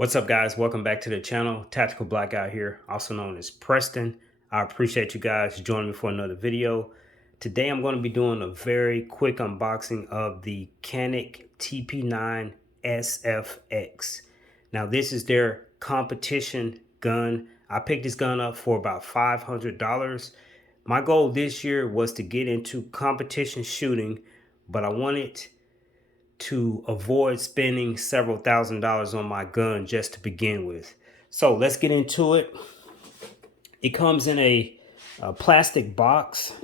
What's up, guys? Welcome back to the channel. Tactical Black Guy here, also known as Preston. I appreciate you guys joining me for another video. Today I'm going to be doing a very quick unboxing of the Canik TP9SFX. Now this is their competition gun. I picked this gun up for about $500. My goal this year was to get into competition shooting, but I wanted to avoid spending several $1,000s on my gun just to begin with. So let's get into it. It comes in a plastic box.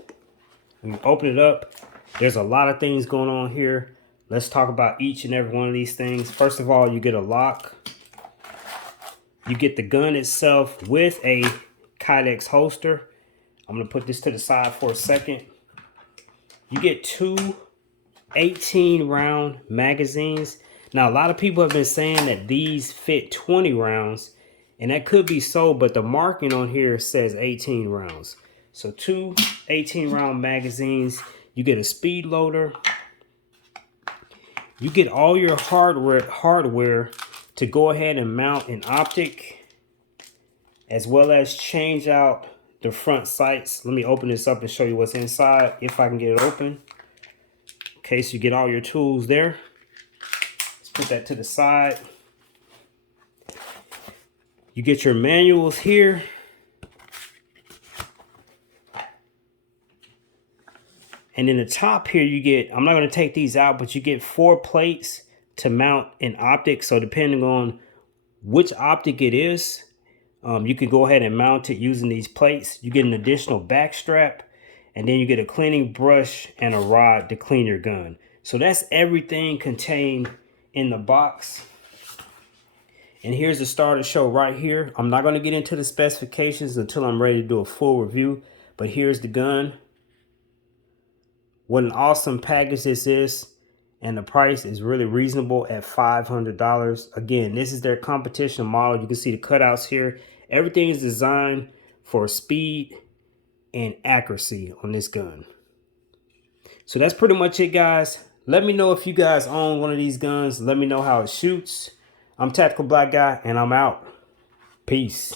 When you open it up, there's a lot of things going on here. Let's talk about each and every one of these things. First of all, you get a lock. You get the gun itself with a Canik holster. I'm gonna put this to the side for a second. You get two 18 round magazines. Now a lot of people have been saying that these fit 20 rounds, and that could be so, but the marking on here says 18 rounds. So two 18 round magazines. You get a speed loader. You get all your hardware to go ahead and mount an optic, as well as change out the front sights. Let me open this up and show you what's inside if I can get it open. Okay, so you get all your tools there. Let's put that to the side. You get your manuals here. And in the top here, you get, I'm not going to take these out, but you get 4 plates to mount an optic. So depending on which optic it is, you can go ahead and mount it using these plates. You get an additional back strap. And then you get a cleaning brush and a rod to clean your gun. So that's everything contained in the box. And here's the starter show right here. I'm not going to get into the specifications until I'm ready to do a full review. But here's the gun. What an awesome package this is. And the price is really reasonable at $500. Again, this is their competition model. You can see the cutouts here. Everything is designed for speed and accuracy on this gun. So that's pretty much it, guys. Let me know if you guys own one of these guns. Let me know how it shoots. I'm Tactical Black Guy, and I'm out. Peace.